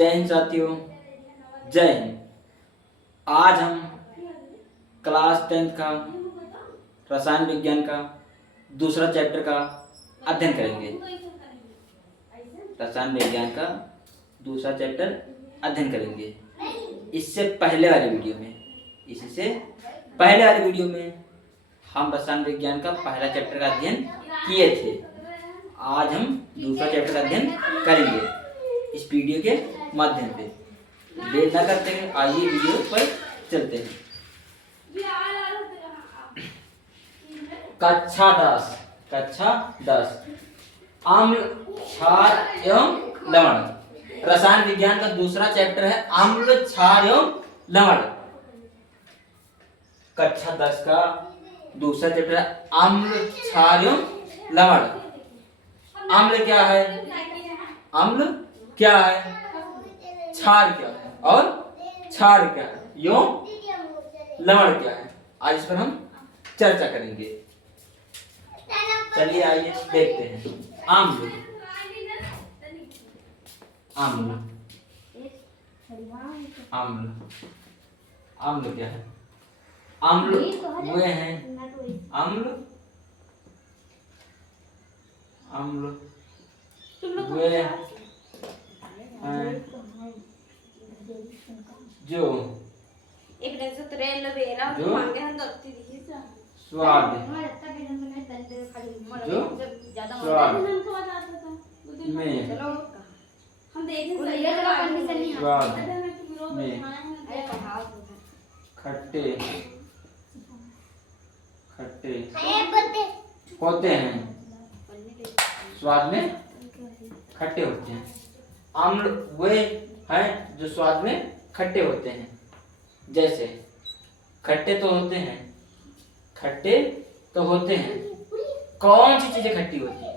जय हिंद साथियों, जय हिंद। आज हम क्लास 10th का रसायन विज्ञान का दूसरा चैप्टर का अध्ययन करेंगे। रसायन विज्ञान का दूसरा चैप्टर अध्ययन करेंगे। इससे पहले वाले वीडियो में हम रसायन विज्ञान का पहला चैप्टर का अध्ययन किए थे। आज हम दूसरा चैप्टर का अध्ययन करेंगे इस वीडियो के माध्यम से। देर न करते हैं, आइए वीडियो पर चलते हैं। कक्षा 10 अम्ल, क्षार एवं लवण। रसायन विज्ञान का दूसरा चैप्टर है अम्ल, क्षार एवं लवण। कक्षा 10 का दूसरा चैप्टर है अम्ल, क्षार एवं लवण। अम्ल क्या है, क्षार क्या है और क्षार क्या है, लवण क्या है। आज इस पर हम चर्चा करेंगे। चलिए आइए देखते हैं। अम्ल क्या है। अम्ल वे हैं वे हैं जो स्वाद में खट्टे होते हैं। स्वाद में खट्टे होते हैं। अम्ल वे हैं जो स्वाद में खट्टे होते हैं। जैसे खट्टे तो होते हैं। कौन सी चीजें खट्टी होती हैं?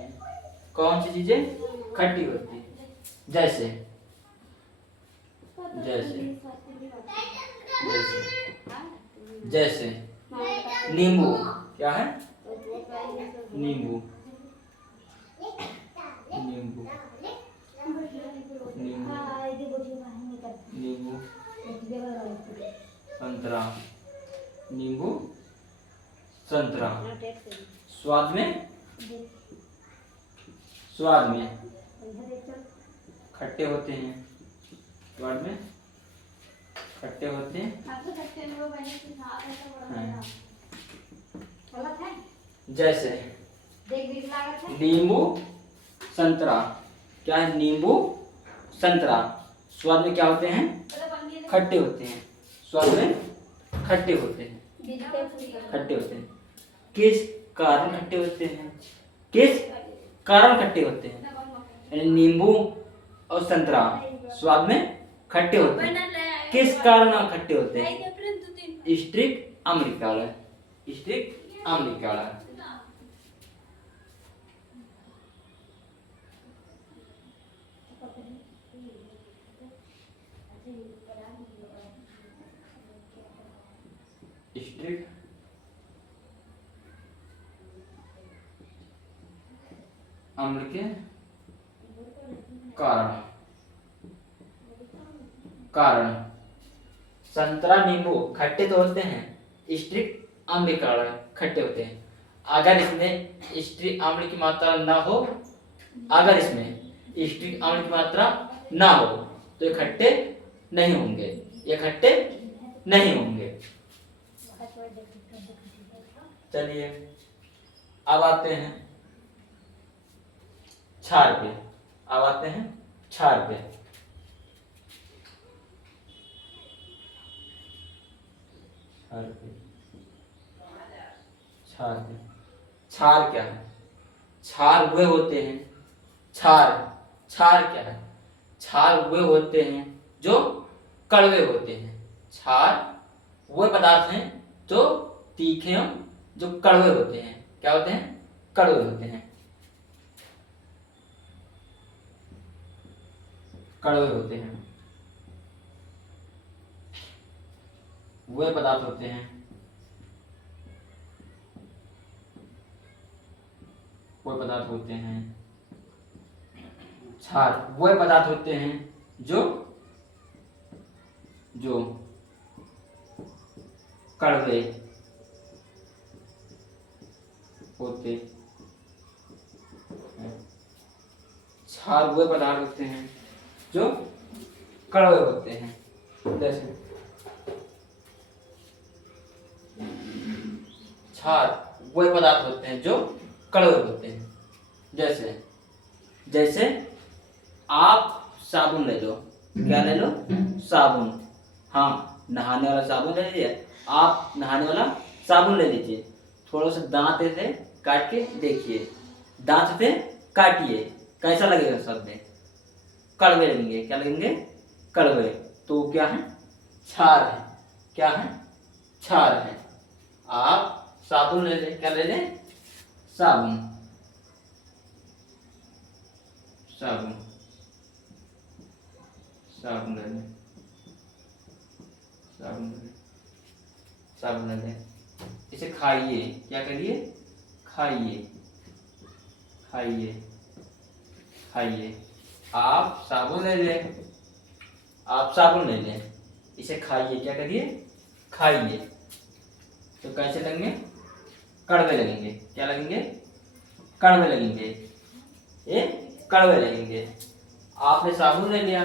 जैसे नींबू क्या है, नींबू संतरा स्वाद में खट्टे होते हैं। जैसे नींबू संतरा क्या है, नींबू संतरा स्वाद में क्या होते हैं, खट्टे होते हैं। किस कारण खट्टे होते हैं? यानी नींबू और संतरा स्वाद में खट्टे होते हैं। किस कारण खट्टे होते हैं? स्ट्रिक अम्ल के कारण। स्ट्रिक अम्ल के कारण संतरा नींबू खट्टे तो होते हैं, स्ट्रिक अम्ल के कारण खट्टे होते हैं। अगर इसमें स्ट्रिक अम्ल की मात्रा ना हो तो ये खट्टे नहीं होंगे। चलिए अब आते हैं क्षार पे। क्षार क्या है? क्षार वे होते हैं। क्षार क्या है? क्षार वे होते हैं जो कड़वे होते हैं। क्षार वे पदार्थ हैं जो तीखे एवं जो कड़वे होते हैं। क्या होते हैं? कड़वे होते हैं। वे पदार्थ होते हैं क्षार वे पदार्थ होते हैं जो जो कड़वे होते हैं। क्षार वे पदार्थ होते हैं जो कड़वे होते हैं। जैसे क्षार वे पदार्थ होते हैं जो कड़वे होते हैं। जैसे जैसे आप साबुन ले लो, क्या ले लो? साबुन। हाँ, नहाने वाला साबुन ले लीजिए। आप नहाने वाला साबुन ले लीजिए, थोड़ा सा दांत से काट के देखिए, दांत से काटिए, कैसा लगेगा? सब में कड़वे लगेंगे। क्या लगेंगे? कड़वे। तो क्या है? क्षार है। क्या है? क्षार है। आप साबुन ले लें, क्या ले लें? साबुन। साबुन साबुन ले लें, साबुन ले लें, साबुन ले लें। इसे खाइए, क्या करिए? खाइए, खाइए, खाइए। आप साबुन ले लें, आप साबुन ले लें, इसे खाइए, क्या करिए? खाइए। तो कैसे लगेंगे? कड़वे लगेंगे। क्या लगेंगे? कड़वे लगेंगे। ये कड़वे लगेंगे। आपने साबुन ले लिया,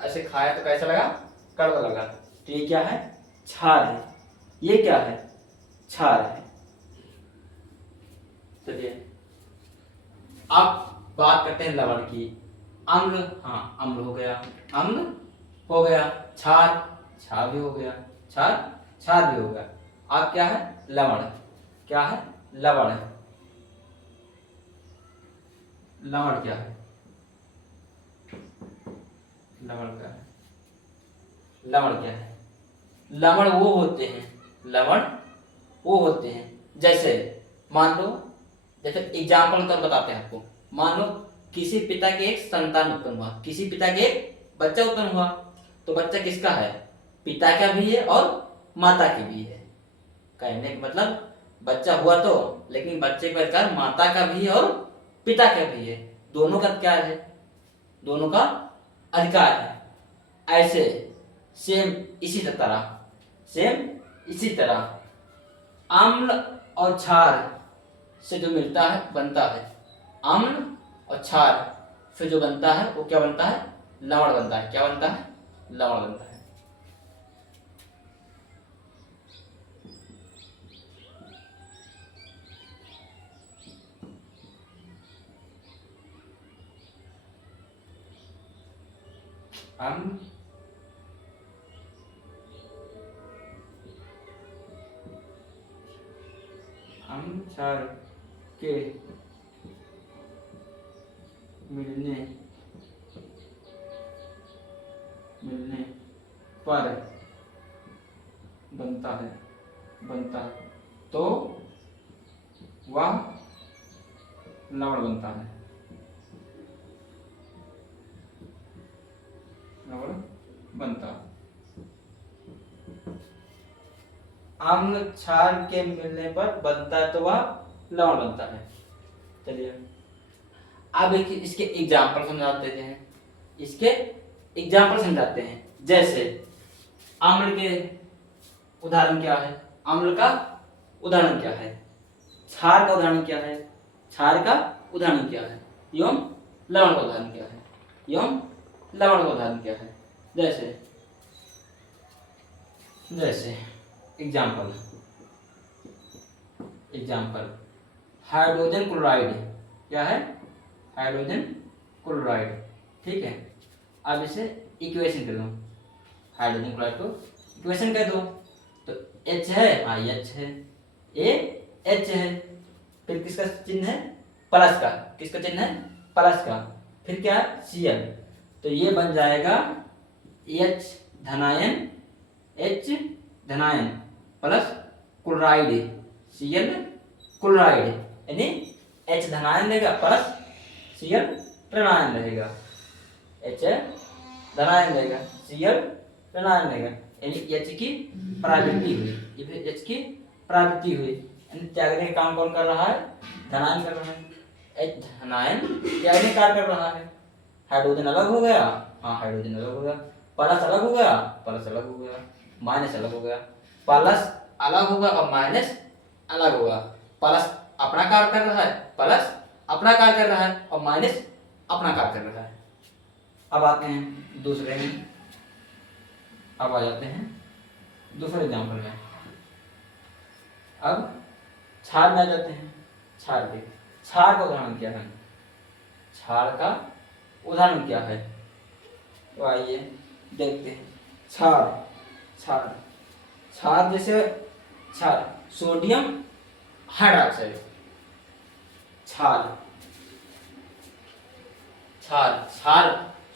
ऐसे खाया तो कैसा लगा? कड़वा लगा। तो ये क्या है? क्षार है। ये क्या है? क्षार है। चलिए अब बात करते हैं लवण की। अम्ल, हाँ अम्ल हो गया, अम्ल हो गया। क्षार, क्षार भी हो गया, क्षार, क्षार भी हो गया। अब क्या है? लवण। क्या है? लवण। लवण क्या है? लवण क्या है? लवण क्या है? लवण वो होते हैं, लवण वो होते हैं। जैसे मान लो, जैसे एग्जाम्पल तो बताते हैं आपको। मान लो किसी पिता के एक संतान उत्पन्न हुआ, किसी पिता के एक बच्चा उत्पन्न हुआ, तो बच्चा किसका है? पिता का भी है और माता की भी है। कहने का मतलब बच्चा हुआ तो, लेकिन बच्चे का अधिकार माता का भी है और पिता का भी है। दोनों का क्या है? दोनों का अधिकार है। ऐसे सेम इसी तरह, सेम इसी तरह अम्ल और क्षार से जो मिलता है बनता है, अम्ल और क्षार से जो बनता है वो क्या बनता है? लवण बनता है। क्या बनता है? लवण बनता है। अम्ल, अम्ल क्षार के मिलने मिलने पर बनता है, बनता है, तो वह लवण बनता है। लवण बनता है। अम्ल क्षार के मिलने पर बनता है तो वह लवण बनता है। चलिए अब एक इसके एग्जाम्पल समझा देते हैं। इसके एग्जाम्पल समझाते हैं। जैसे अम्ल के उदाहरण क्या है? अम्ल का उदाहरण क्या है? क्षार का उदाहरण क्या है? क्षार का उदाहरण क्या है? एवं लवण का उदाहरण क्या है? एवं लवण का उदाहरण क्या है? जैसे जैसे एग्जाम्पल, एग्जाम्पल हाइड्रोजन क्लोराइड। क्या है? Hydrogen chloride. ठीक है, अब इसे इक्वेशन कर दो। हाइड्रोजन क्लोराइड को इक्वेशन कर दो। तो H है, हाँ H है, A H है, फिर किसका चिन्ह है? प्लस का। किसका चिन्ह है? प्लस का। फिर क्या है? Cl। तो ये बन जाएगा H धनायन, H धनायन प्लस क्लोराइड, Cl क्लोराइड, यानी H धनायन रहेगा प्लस Cl ऋणायन रहेगा। H धनायन रहेगा, Cl ऋणायन रहेगा, यानी H की प्रवृत्ति हुई। ये फिर H की प्रवृत्ति हुई, यानी त्यागने का काम कौन कर रहा है? धनायन कर रहा है। H धनायन त्यागने का कार्य कर रहा है। हाइड्रोजन अलग हो गया, हाँ हाइड्रोजन अलग हो गया, प्लस अलग हो गया, प्लस अलग हो गया, माइनस अलग हो गया, प्लस अलग होगा और माइनस अलग होगा। प्लस अपना कार्य कर रहा है, प्लस अपना कार्य कर रहा है और माइनस अपना कार्य कर रहा है। अब आते हैं दूसरे में, अब आ जाते हैं दूसरे एग्जाम्पल में। अब क्षार में आ जाते हैं। क्षार के, क्षार का उदाहरण क्या है, क्षार का उदाहरण क्या है, तो आइए देखते हैं। क्षार, क्षार, क्षार जैसे क्षार सोडियम हाइड्रोक्साइड, क्षार, क्षार, क्षार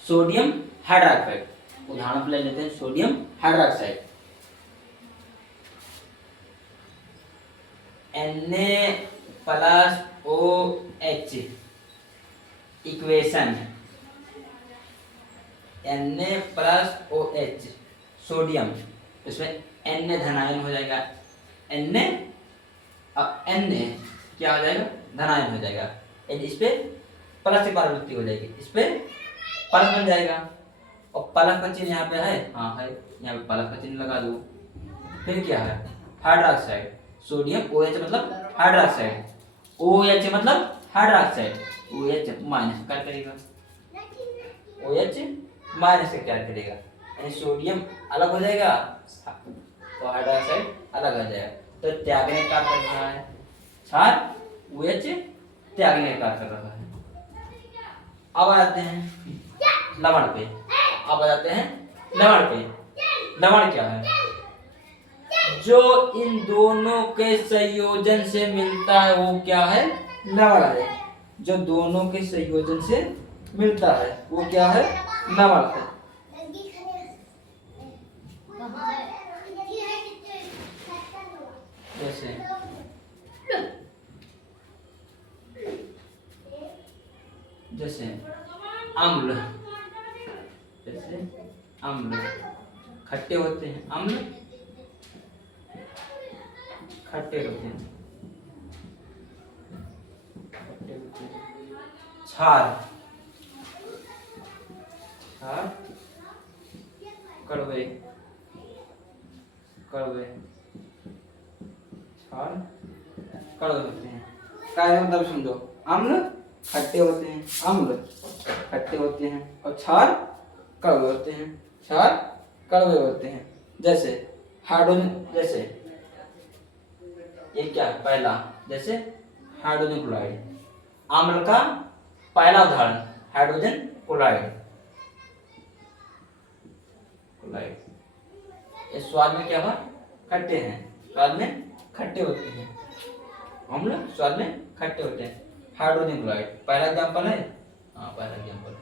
सोडियम हाइड्रोक्साइड, उदाहरण पर ले लेते हैं sodium hydroxide. Na+OH equation, Na+OH sodium, इसमें Na धनायन हो जाएगा, Na अब Na क्या हो जाएगा, धनायन हो जाएगा, इस पे प्लस से परिवर्तित हो जाएगी, इस पे प्लस बन जाएगा और प्लस का चिन्ह यहाँ पे है, हाँ है, यहाँ पे प्लस का चिन्ह लगा दो। फिर क्या है, हाइड्रोक्साइड, सोडियम OH मतलब हाइड्रोक्साइड, OH मतलब हाइड्रोक्साइड, OH माइनस क्या करेगा, OH माइनस से क्या करेगा, यानी सोडियम अलग हो जाएगा और हाइड्रोक्साइड अलग हो जाएगा, तो त्यागने का कर रहा है, क्षार OH त्यागने का कर रहा है। अब आ जाते हैं लवण पे, अब आ जाते हैं लवण पे। लवण क्या है, जो इन दोनों के संयोजन से मिलता है वो क्या है, लवण है। जो दोनों के संयोजन से मिलता है वो क्या है, लवण है। जैसे जैसे अम्ल, जैसे अम्ल खट्टे होते हैं, अम्ल खट्टे होते हैं, खट्टे होते हैं। क्षार, क्षार कड़वे, कड़वे, क्षार कड़वे होते हैं। क्या मतलब समझो, अम्ल खट्टे होते हैं, अम्ल खट्टे होते हैं और क्षार कड़वे होते हैं, क्षार कड़वे होते हैं। जैसे हाइड्रोजन, जैसे ये क्या है पहला, जैसे हाइड्रोजन क्लोराइड, अम्ल का पहला उदाहरण हाइड्रोजन क्लोराइड, क्लोराइड, ये स्वाद में क्या हुआ, खट्टे हैं, स्वाद में खट्टे होते हैं, अम्ल स्वाद में खट्टे होते हैं। हाइड्रोजन क्लोराइड पहला एग्जांपल है, हाँ पहला एग्जांपल है।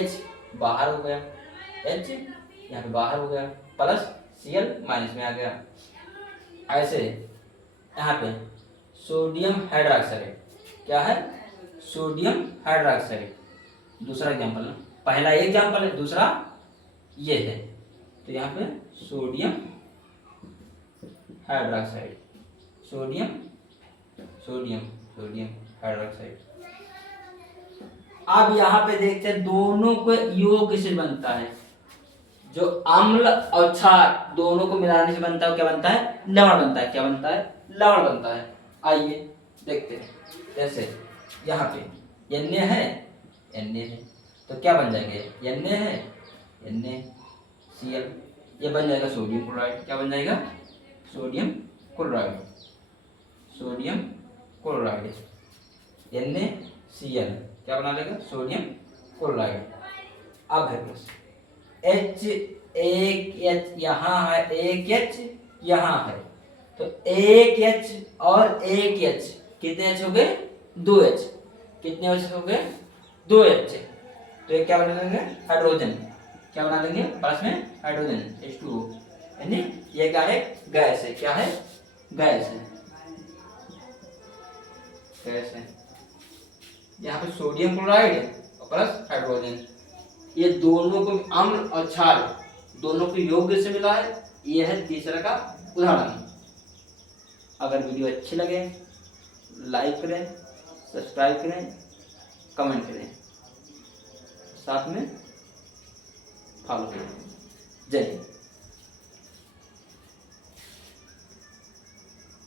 H बाहर हो गया, H यहाँ पे बाहर हो गया, प्लस Cl माइनस में आ गया। ऐसे यहाँ पे सोडियम हाइड्रोक्साइड, क्या है, सोडियम हाइड्रोक्साइड, दूसरा एग्जांपल है, पहला एक एग्जांपल है, दूसरा ये है, तो यहाँ पे sodium hydroxide, sodium, sodium, sodium hydroxide. अब यहाँ पे देखते हैं दोनों को योग किससे बनता है, जो अम्ल और क्षार दोनों को मिलाने से बनता है, क्या बनता है, लवण बनता है, क्या बनता है, लवण बनता है। आइए देखते हैं, जैसे यहाँ पे Na है, Na है, तो क्या बन जाएगा, Na है, NaCl, ये बन जाएगा सोडियम क्लोराइड, क्या बन जाएगा, sodium chloride, sodium chloride, NaCl क्या बना लेगा, सोडियम क्लोराइड। अब है प्लस H, एक H यहाँ है, एक H यहाँ है, तो एक H और एक H कितने H हो गए, 2H, कितने H हो गए, 2H, तो ये क्या बना लेंगे, हाइड्रोजन, क्या बना लेंगे, पास में हाइड्रोजन H2O, यानी ये क्या है, गैस है, क्या है, गैस है, गैस है। यहाँ पे सोडियम क्लोराइड और प्लस हाइड्रोजन, ये दोनों को अम्ल और क्षार दोनों को योग से मिला है, ये है तीसरा का उदाहरण। अगर वीडियो अच्छी लगे लाइक करें, सब्सक्राइब करें, कमेंट करें, साथ में फॉलो करें। जय हिंद।